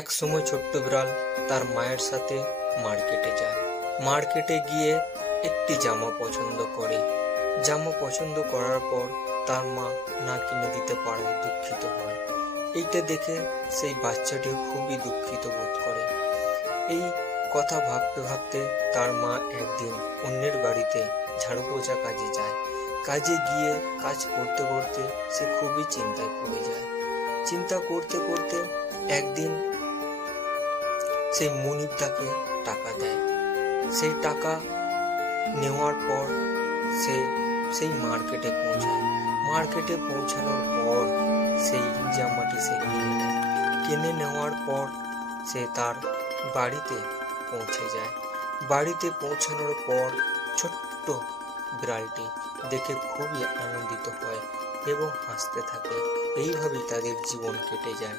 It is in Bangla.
এক সময় ছোট্ট বিড়াল তার মায়ের সাথে মার্কেটে যায়। মার্কেটে গিয়ে একটি জামা পছন্দ করে। জামা পছন্দ করার পর তার মা না কিনে দিতে পারায় দুঃখিত হয়। এইটা দেখে সেই বাচ্চাটিও খুবই দুঃখিত বোধ করে। এই কথা ভাবতে ভাবতে তার মা একদিন অন্যের বাড়িতে ঝাড়ু পোছা কাজে যায়। কাজে গিয়ে কাজ করতে করতে সে খুবই চিন্তায় পড়ে যায়। চিন্তা করতে করতে একদিন সেই মনিব তাকে টাকা দেয়। সেই টাকা নেওয়ার পর সে সেই মার্কেটে পৌঁছায়। মার্কেটে পৌঁছানোর পর সেই জামাটি সে কিনে নেয়। কিনে নেওয়ার পর সে তার বাড়িতে পৌঁছে যায়। বাড়িতে পৌঁছানোর পর ছোট্ট বিড়ালটি দেখে খুবই আনন্দিত হয় এবং হাসতে থাকে। এইভাবেই তাদের জীবন কেটে যায়।